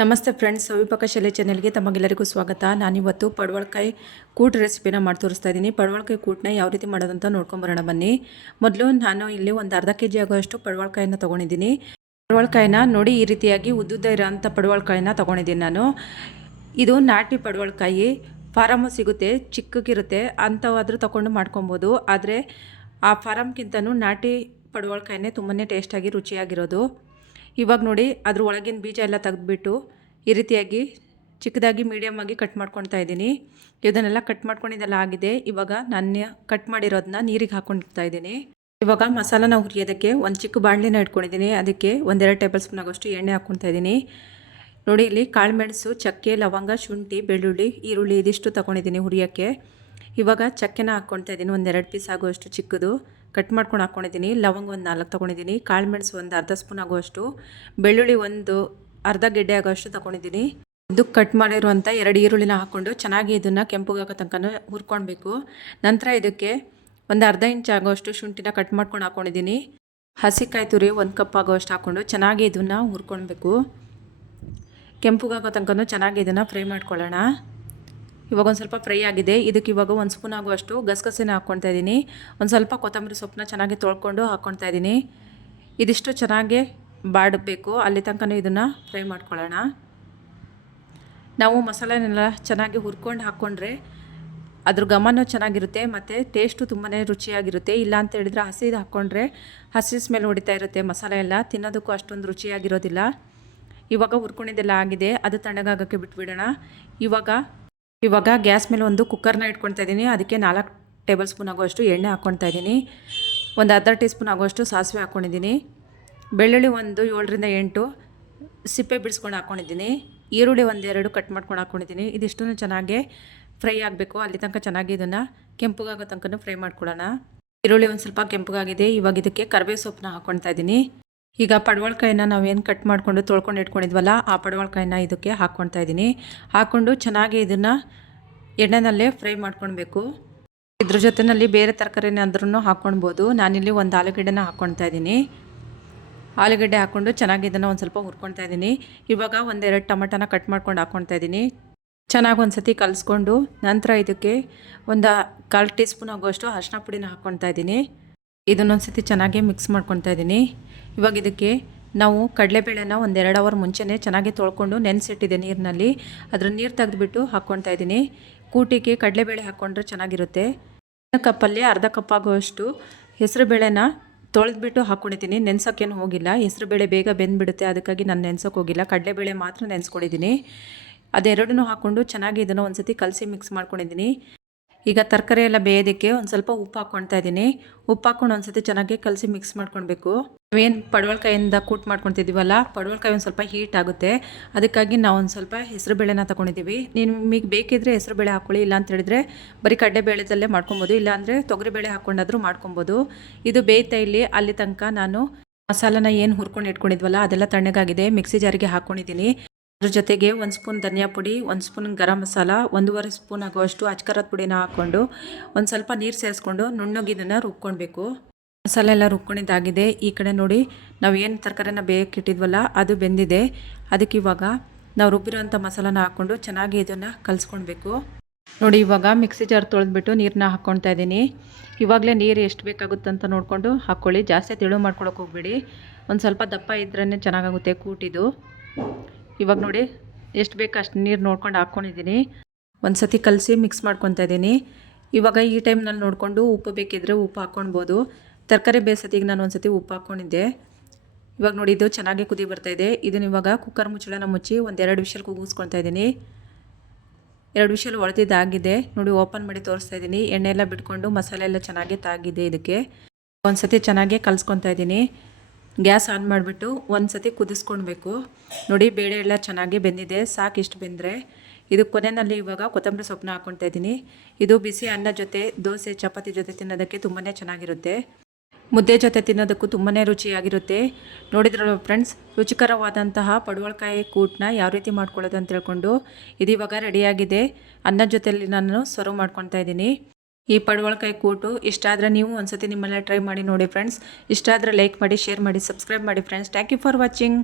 ನಮಸ್ತೆ ಫ್ರೆಂಡ್ಸ್, ಸವಿಪಕ ಶಾಲೆ ಚಾನೆಲ್ಗೆ ತಮಗೆಲ್ಲರಿಗೂ ಸ್ವಾಗತ. ನಾನಿವತ್ತು ಪಡವಲಕಾಯಿ ಕೂಟ್ ರೆಸಿಪಿನ ಮಾಡಿ ತೋರಿಸ್ತಾ ಇದ್ದೀನಿ. ಪಡವಲಕಾಯಿ ಕೂಟನ್ನ ಯಾವ ರೀತಿ ಮಾಡೋದಂತ ನೋಡ್ಕೊಂಬರೋಣ ಬನ್ನಿ. ಮೊದಲು ನಾನು ಇಲ್ಲಿ ಒಂದು ಅರ್ಧ ಕೆಜಿ ಆಗೋಷ್ಟು ಪಡವಲಕಾಯಿನ ತೊಗೊಂಡಿದ್ದೀನಿ. ಪಡವಲಕಾಯಿನ ನೋಡಿ, ಈ ರೀತಿಯಾಗಿ ಉದ್ದುದ್ದ ಇರೋಂಥ ಪಡವಲಕಾಯಿನ ತೊಗೊಂಡಿದ್ದೀನಿ ನಾನು. ಇದು ನಾಟಿ ಪಡವಲಕಾಯಿ, ಫಾರಮ್ಮು ಸಿಗುತ್ತೆ, ಚಿಕ್ಕಗಿರುತ್ತೆ, ಅಂಥವಾದರೂ ತೊಗೊಂಡು ಮಾಡ್ಕೊಬೋದು. ಆದರೆ ಆ ಫಾರಮ್ಗಿಂತನೂ ನಾಟಿ ಪಡವಲಕಾಯಿನೇ ತುಂಬಾ ಟೇಸ್ಟಾಗಿ ರುಚಿಯಾಗಿರೋದು. ಇವಾಗ ನೋಡಿ, ಅದ್ರ ಒಳಗಿನ ಬೀಜ ಎಲ್ಲ ತೆಗೆದುಬಿಟ್ಟು ಈ ರೀತಿಯಾಗಿ ಚಿಕ್ಕದಾಗಿ ಮೀಡಿಯಮ್ ಆಗಿ ಕಟ್ ಮಾಡ್ಕೊಳ್ತಾ ಇದ್ದೀನಿ. ಇದನ್ನೆಲ್ಲ ಕಟ್ ಮಾಡ್ಕೊಂಡಿದ್ದೆಲ್ಲ ಆಗಿದೆ. ಇವಾಗ ನಾನು ಕಟ್ ಮಾಡಿರೋದನ್ನ ನೀರಿಗೆ ಹಾಕ್ಕೊಂಡಿರ್ತಾ ಇದ್ದೀನಿ. ಇವಾಗ ಮಸಾಲಾನ ಹುರಿಯೋದಕ್ಕೆ ಒಂದು ಚಿಕ್ಕ ಬಾಣಲಿನ ಇಟ್ಕೊಂಡಿದ್ದೀನಿ. ಅದಕ್ಕೆ 1-2 ಟೇಬಲ್ ಸ್ಪೂನ್ ಆಗೋಷ್ಟು ಎಣ್ಣೆ ಹಾಕ್ಕೊಳ್ತಾ ಇದ್ದೀನಿ. ನೋಡಿ, ಇಲ್ಲಿ ಕಾಳುಮೆಣಸು, ಚಕ್ಕೆ, ಲವಂಗ, ಶುಂಠಿ, ಬೆಳ್ಳುಳ್ಳಿ, ಈರುಳ್ಳಿ ಇದಿಷ್ಟು ತೊಗೊಂಡಿದ್ದೀನಿ ಹುರಿಯೋಕ್ಕೆ. ಇವಾಗ ಚಕ್ಕೆನ ಹಾಕ್ಕೊಳ್ತಾ ಇದ್ದೀನಿ, 1-2 ಪೀಸ್ ಆಗುವಷ್ಟು ಚಿಕ್ಕದು ಕಟ್ ಮಾಡ್ಕೊಂಡು ಹಾಕ್ಕೊಂಡಿದ್ದೀನಿ. ಲವಂಗ ಒಂದು 4 ತೊಗೊಂಡಿದ್ದೀನಿ. ಕಾಳುಮೆಣಸು ಒಂದು ಅರ್ಧ ಸ್ಪೂನ್ ಆಗುವಷ್ಟು, ಬೆಳ್ಳುಳ್ಳಿ ಒಂದು ಅರ್ಧ ಗೆಡ್ಡೆ ಆಗೋಷ್ಟು ತೊಗೊಂಡಿದ್ದೀನಿ. ಇದು ಕಟ್ ಮಾಡಿರುವಂಥ 2 ಈರುಳ್ಳಿನ ಹಾಕ್ಕೊಂಡು ಚೆನ್ನಾಗಿ ಇದನ್ನು ಕೆಂಪುಗಾಗೋ ತನಕ ಹುರ್ಕೊಳ್ಬೇಕು. ನಂತರ ಇದಕ್ಕೆ ಒಂದು ಅರ್ಧ ಇಂಚ್ ಆಗೋಷ್ಟು ಶುಂಠಿನ ಕಟ್ ಮಾಡ್ಕೊಂಡು ಹಾಕ್ಕೊಂಡಿದ್ದೀನಿ. ಹಸಿಕಾಯಿ ತುರಿ 1 ಕಪ್ ಆಗೋಷ್ಟು ಹಾಕ್ಕೊಂಡು ಚೆನ್ನಾಗಿ ಇದನ್ನು ಹುರ್ಕೊಳ್ಬೇಕು. ಕೆಂಪುಗಾಗೋ ತನಕ ಚೆನ್ನಾಗಿ ಇದನ್ನು ಫ್ರೈ ಮಾಡ್ಕೊಳ್ಳೋಣ. ಇವಾಗ ಒಂದು ಸ್ವಲ್ಪ ಫ್ರೈ ಆಗಿದೆ. ಇದಕ್ಕೆ ಇವಾಗ 1 ಸ್ಪೂನ್ ಆಗುವಷ್ಟು ಗಸಗಸೆನ ಹಾಕ್ಕೊಳ್ತಾ ಇದ್ದೀನಿ. ಒಂದು ಸ್ವಲ್ಪ ಕೊತ್ತಂಬರಿ ಸೊಪ್ಪನ್ನ ಚೆನ್ನಾಗಿ ತೊಳ್ಕೊಂಡು ಹಾಕ್ಕೊಳ್ತಾ ಇದ್ದೀನಿ. ಇದಿಷ್ಟು ಚೆನ್ನಾಗಿ ಬಾಡಬೇಕು, ಅಲ್ಲಿ ತನಕ ಇದನ್ನು ಫ್ರೈ ಮಾಡ್ಕೊಳ್ಳೋಣ. ನಾವು ಮಸಾಲೆನೆಲ್ಲ ಚೆನ್ನಾಗಿ ಹುರ್ಕೊಂಡು ಹಾಕ್ಕೊಂಡ್ರೆ ಅದ್ರ ಘಮನೂ ಚೆನ್ನಾಗಿರುತ್ತೆ ಮತ್ತು ಟೇಸ್ಟು ತುಂಬಾ ರುಚಿಯಾಗಿರುತ್ತೆ. ಇಲ್ಲ ಅಂತ ಹೇಳಿದ್ರೆ ಹಸಿದು ಹಾಕ್ಕೊಂಡ್ರೆ ಹಸಿ ಸ್ಮೆಲ್ ಹೊಡಿತಾ ಇರುತ್ತೆ. ಮಸಾಲೆ ಎಲ್ಲ ತಿನ್ನೋದಕ್ಕೂ ಅಷ್ಟೊಂದು ರುಚಿಯಾಗಿರೋದಿಲ್ಲ. ಇವಾಗ ಹುರ್ಕೊಂಡಿದ್ದೆಲ್ಲ ಆಗಿದೆ, ಅದು ತಣ್ಣಗಾಗೋಕ್ಕೆ ಬಿಟ್ಬಿಡೋಣ. ಇವಾಗ ಗ್ಯಾಸ್ ಮೇಲೆ ಒಂದು ಕುಕ್ಕರ್ನ ಇಟ್ಕೊಳ್ತಾ ಇದ್ದೀನಿ. ಅದಕ್ಕೆ 4 ಟೇಬಲ್ ಸ್ಪೂನ್ ಆಗುವಷ್ಟು ಎಣ್ಣೆ ಹಾಕ್ಕೊಳ್ತಾ ಇದ್ದೀನಿ. ಒಂದು ಅರ್ಧ ಟೀ ಸ್ಪೂನ್ ಆಗುವಷ್ಟು ಸಾಸಿವೆ ಹಾಕ್ಕೊಂಡಿದ್ದೀನಿ. ಬೆಳ್ಳುಳ್ಳಿ ಒಂದು 7-8 ಸಿಪ್ಪೆ ಬಿಡಿಸ್ಕೊಂಡು ಹಾಕ್ಕೊಂಡಿದ್ದೀನಿ. ಈರುಳ್ಳಿ 1-2 ಕಟ್ ಮಾಡ್ಕೊಂಡು ಹಾಕ್ಕೊಂಡಿದ್ದೀನಿ. ಇದಿಷ್ಟನ್ನು ಚೆನ್ನಾಗಿ ಫ್ರೈ ಆಗಬೇಕು, ಅಲ್ಲಿ ತನಕ ಚೆನ್ನಾಗಿ ಇದನ್ನು ಕೆಂಪುಗಾಗೋ ತನಕ ಫ್ರೈ ಮಾಡ್ಕೊಳ್ಳೋಣ. ಈರುಳ್ಳಿ ಒಂದು ಸ್ವಲ್ಪ ಕೆಂಪುಗಾಗಿದೆ. ಇವಾಗ ಇದಕ್ಕೆ ಕರಿಬೇವು ಸೊಪ್ಪನ್ನ ಹಾಕ್ಕೊಳ್ತಾ ಇದ್ದೀನಿ. ಈಗ ಪಡವಲಕಾಯಿನ ನಾವೇನು ಕಟ್ ಮಾಡಿಕೊಂಡು ತೊಳ್ಕೊಂಡು ಇಟ್ಕೊಂಡಿದ್ವಲ್ಲ, ಆ ಪಡವಲಕಾಯಿನ ಇದಕ್ಕೆ ಹಾಕ್ಕೊಳ್ತಾ ಇದ್ದೀನಿ. ಹಾಕ್ಕೊಂಡು ಚೆನ್ನಾಗಿ ಇದನ್ನು ಎಣ್ಣೆನಲ್ಲೇ ಫ್ರೈ ಮಾಡ್ಕೊಳ್ಬೇಕು. ಇದ್ರ ಜೊತೆಯಲ್ಲಿ ಬೇರೆ ತರಕಾರಿನಾದ್ರೂ ಹಾಕ್ಕೊಳ್ಬೋದು. ನಾನಿಲ್ಲಿ ಒಂದು ಆಲೂಗಡ್ಡೆನ ಹಾಕ್ಕೊಳ್ತಾ ಇದ್ದೀನಿ. ಆಲೂಗಡ್ಡೆ ಹಾಕ್ಕೊಂಡು ಚೆನ್ನಾಗಿ ಇದನ್ನು ಒಂದು ಸ್ವಲ್ಪ ಹುರ್ಕೊಳ್ತಾ ಇದ್ದೀನಿ. ಇವಾಗ 1-2 ಟೊಮೆಟೊನ ಕಟ್ ಮಾಡ್ಕೊಂಡು ಹಾಕ್ಕೊಳ್ತಾ ಇದ್ದೀನಿ. ಚೆನ್ನಾಗಿ ಒಂದು ಸತಿ ಕಲಿಸ್ಕೊಂಡು ನಂತರ ಇದಕ್ಕೆ ಒಂದು 1/4 ಟೀ ಸ್ಪೂನ್ ಆಗುವಷ್ಟು ಅರಿಶಿನ ಪುಡಿನ ಹಾಕ್ಕೊಳ್ತಾ ಇದ್ದೀನಿ. ಇದನ್ನೊಂದು ಸತಿ ಚೆನ್ನಾಗಿ ಮಿಕ್ಸ್ ಮಾಡ್ಕೊಳ್ತಾ ಇದ್ದೀನಿ. ಇವಾಗ ಇದಕ್ಕೆ ನಾವು ಕಡಲೆಬೇಳೆನ 1-2 ಅವರ್ ಮುಂಚೆನೇ ಚೆನ್ನಾಗಿ ತೊಳ್ಕೊಂಡು ನೆನೆಸಿಟ್ಟಿದೆ ನೀರಿನಲ್ಲಿ. ಅದರ ನೀರು ತೆಗೆದುಬಿಟ್ಟು ಹಾಕ್ಕೊಳ್ತಾ ಇದ್ದೀನಿ. ಕೂಟಿಗೆ ಕಡಲೆಬೇಳೆ ಹಾಕ್ಕೊಂಡ್ರೆ ಚೆನ್ನಾಗಿರುತ್ತೆ. ಕಪ್ಪಲ್ಲಿ ಅರ್ಧ ಕಪ್ ಆಗುವಷ್ಟು ಹೆಸರುಬೇಳೆನ ತೊಳೆದ್ಬಿಟ್ಟು ಹಾಕ್ಕೊಂಡಿದ್ದೀನಿ. ನೆನೆಸೋಕ್ಕೇನು ಹೋಗಿಲ್ಲ, ಹೆಸರುಬೇಳೆ ಬೇಗ ಬೆಂದುಬಿಡುತ್ತೆ, ಅದಕ್ಕಾಗಿ ನಾನು ನೆನೆಸೋಕೆ ಹೋಗಿಲ್ಲ. ಕಡಲೆಬೇಳೆ ಮಾತ್ರ ನೆನೆಸ್ಕೊಂಡಿದ್ದೀನಿ. ಅದೆರಡನ್ನೂ ಹಾಕ್ಕೊಂಡು ಚೆನ್ನಾಗಿ ಇದನ್ನು ಒಂದು ಸತಿ ಕಲಸಿ ಮಿಕ್ಸ್ ಮಾಡ್ಕೊಂಡಿದ್ದೀನಿ. ಈಗ ತರಕಾರಿ ಎಲ್ಲ ಬೇಯೋದಕ್ಕೆ ಒಂದು ಸ್ವಲ್ಪ ಉಪ್ಪು ಹಾಕ್ಕೊಳ್ತಾ ಇದ್ದೀನಿ. ಉಪ್ಪು ಹಾಕ್ಕೊಂಡು ಒಂದು ಸತಿ ಚೆನ್ನಾಗಿ ಕಲಸಿ ಮಿಕ್ಸ್ ಮಾಡ್ಕೊಳ್ಬೇಕು. ನಾವೇನು ಪಡವಲಕಾಯಿಂದ ಕೂಟ್ ಮಾಡ್ಕೊತಿದ್ದೀವಲ್ಲ, ಪಡವಲಕಾಯಿ ಒಂದು ಸ್ವಲ್ಪ ಹೀಟ್ ಆಗುತ್ತೆ, ಅದಕ್ಕಾಗಿ ನಾವು ಒಂದು ಸ್ವಲ್ಪ ಹೆಸರುಬೇಳೆನ ತೊಗೊಂಡಿದ್ದೀವಿ. ನಿಮಗೆ ಬೇಕಿದ್ರೆ ಹೆಸರುಬೇಳೆ ಹಾಕ್ಕೊಳ್ಳಿ, ಇಲ್ಲ ಅಂತ ಹೇಳಿದ್ರೆ ಬರೀ ಕಡಲೆಬೇಳೆದಲ್ಲೇ ಮಾಡ್ಕೊಬೋದು, ಇಲ್ಲಾಂದರೆ ತೊಗರಿಬೇಳೆ ಹಾಕ್ಕೊಂಡಾದರೂ ಮಾಡ್ಕೊಬೋದು. ಇದು ಬೇಯ್ತಾ ಇಲ್ಲಿ, ಅಲ್ಲಿ ತನಕ ನಾನು ಮಸಾಲಾನ ಏನು ಹುರ್ಕೊಂಡು ಇಟ್ಕೊಂಡಿದ್ವಲ್ಲ ಅದೆಲ್ಲ ತಣ್ಣಗಾಗಿದೆ. ಮಿಕ್ಸಿ ಜಾರಿಗೆ ಹಾಕ್ಕೊಂಡಿದ್ದೀನಿ. ಅದ್ರ ಜೊತೆಗೆ 1 ಸ್ಪೂನ್ ಧನಿಯಾ ಪುಡಿ, 1 ಸ್ಪೂನ್ ಗರಂ ಮಸಾಲ, 1.5 ಸ್ಪೂನ್ ಆಗುವಷ್ಟು ಅಚ್ಕಾರದ ಪುಡಿನ ಹಾಕ್ಕೊಂಡು ಒಂದು ಸ್ವಲ್ಪ ನೀರು ಸೇರಿಸ್ಕೊಂಡು ನುಣ್ಣಗೆ ಇದನ್ನು ರುಬ್ಕೊಳ್ಬೇಕು. ಮಸಾಲೆ ಎಲ್ಲ ರುಬ್ಕೊಂಡಿದ್ದಾಗಿದೆ. ಈ ಕಡೆ ನೋಡಿ, ನಾವು ಏನು ತರಕಾರಿನ ಬೇಯಕ್ಕಿಟ್ಟಿದ್ವಲ್ಲ ಅದು ಬೆಂದಿದೆ. ಅದಕ್ಕೆ ಇವಾಗ ನಾವು ರುಬ್ಬಿರೋಂಥ ಮಸಾಲಾನ ಹಾಕ್ಕೊಂಡು ಚೆನ್ನಾಗಿ ಇದನ್ನು ಕಲಿಸ್ಕೊಳ್ಬೇಕು. ನೋಡಿ, ಇವಾಗ ಮಿಕ್ಸಿ ಜಾರ್ ತೊಳೆದ್ಬಿಟ್ಟು ನೀರನ್ನ ಹಾಕ್ಕೊಳ್ತಾ ಇದ್ದೀನಿ. ಇವಾಗಲೇ ನೀರು ಎಷ್ಟು ಬೇಕಾಗುತ್ತಂತ ನೋಡಿಕೊಂಡು ಹಾಕ್ಕೊಳ್ಳಿ, ಜಾಸ್ತಿ ತೆಳು ಮಾಡ್ಕೊಳಕ್ಕೆ ಹೋಗ್ಬೇಡಿ. ಒಂದು ಸ್ವಲ್ಪ ದಪ್ಪ ಇದ್ರೇ ಚೆನ್ನಾಗಾಗುತ್ತೆ ಕೂಟಿದು. ಇವಾಗ ನೋಡಿ, ಎಷ್ಟು ಬೇಕು ಅಷ್ಟು ನೀರು ನೋಡ್ಕೊಂಡು ಹಾಕ್ಕೊಂಡಿದ್ದೀನಿ. ಒಂದು ಸತಿ ಕಲಸಿ ಮಿಕ್ಸ್ ಮಾಡ್ಕೊತಾ ಇದ್ದೀನಿ. ಇವಾಗ ಈ ಟೈಮ್ನಲ್ಲಿ ನೋಡಿಕೊಂಡು ಉಪ್ಪು ಬೇಕಿದ್ದರೆ ಉಪ್ಪು ಹಾಕ್ಕೊಳ್ಬೋದು. ತರಕಾರಿ ಬೇಯಿಸೋದಿಗೆ ನಾನು ಒಂದು ಸತಿ ಉಪ್ಪು ಹಾಕ್ಕೊಂಡಿದ್ದೆ. ಇವಾಗ ನೋಡಿ, ಇದು ಚೆನ್ನಾಗಿ ಕುದಿ ಬರ್ತಾಯಿದೆ. ಇದನ್ನು ಇವಾಗ ಕುಕ್ಕರ್ ಮುಚ್ಚಳನ ಮುಚ್ಚಿ 1-2 ವಿಷಲ್ ಕೂಗಿಸ್ಕೊಳ್ತಾ ಇದ್ದೀನಿ. 2 ವಿಷಲ್ ಒಡೆದಿದ್ದಾಗಿದೆ. ನೋಡಿ, ಓಪನ್ ಮಾಡಿ ತೋರಿಸ್ತಾ ಇದ್ದೀನಿ. ಎಣ್ಣೆ ಎಲ್ಲ ಬಿಟ್ಕೊಂಡು ಮಸಾಲೆ ಎಲ್ಲ ಚೆನ್ನಾಗಿ ತಾಗಿದೆ. ಇದಕ್ಕೆ ಒಂದು ಸತಿ ಚೆನ್ನಾಗಿ ಕಲಿಸ್ಕೊತಾ ಇದ್ದೀನಿ. ಗ್ಯಾಸ್ ಆನ್ ಮಾಡಿಬಿಟ್ಟು ಒಂದು ಸತಿ ಕುದಿಸ್ಕೊಳ್ಬೇಕು. ನೋಡಿ, ಬೇಳೆ ಎಲ್ಲ ಚೆನ್ನಾಗಿ ಬೆಂದಿದೆ. ಸಾಕು ಇಷ್ಟು ಬೆಂದರೆ. ಇದು ಕೊನೆಯಲ್ಲಿ ಇವಾಗ ಕೊತ್ತಂಬರಿ ಸೊಪ್ಪನ್ನ ಹಾಕ್ಕೊಳ್ತಾ ಇದ್ದೀನಿ. ಇದು ಬಿಸಿ ಅನ್ನ ಜೊತೆ, ದೋಸೆ, ಚಪಾತಿ ಜೊತೆ ತಿನ್ನೋದಕ್ಕೆ ತುಂಬಾ ಚೆನ್ನಾಗಿರುತ್ತೆ. ಮುದ್ದೆ ಜೊತೆ ತಿನ್ನೋದಕ್ಕೂ ತುಂಬಾ ರುಚಿಯಾಗಿರುತ್ತೆ. ನೋಡಿದ್ರಲ್ಲ ಫ್ರೆಂಡ್ಸ್, ರುಚಿಕರವಾದಂತಹ ಪಡವಲಕಾಯಿ ಕೂಟನ್ನ ಯಾವ ರೀತಿ ಮಾಡ್ಕೊಳ್ಳೋದು ಅಂತ ಹೇಳ್ಕೊಂಡು ಇದಿವಾಗ ರೆಡಿಯಾಗಿದೆ. ಅನ್ನದ ಜೊತೆಯಲ್ಲಿ ನಾನು ಸರ್ವ್ ಮಾಡ್ಕೊಳ್ತಾ ಇದ್ದೀನಿ. ಈ ಪಡವಲಕಾಯಿ ಕೂಟು ಇಷ್ಟ ಆದರೆ ನೀವು ಒಂದ್ಸತಿ ನಿಮ್ಮಲ್ಲೇ ಟ್ರೈ ಮಾಡಿ ನೋಡಿ ಫ್ರೆಂಡ್ಸ್. ಇಷ್ಟ ಆದರೆ ಲೈಕ್ ಮಾಡಿ, ಶೇರ್ ಮಾಡಿ, ಸಬ್ಸ್ಕ್ರೈಬ್ ಮಾಡಿ friends. Thank you for watching.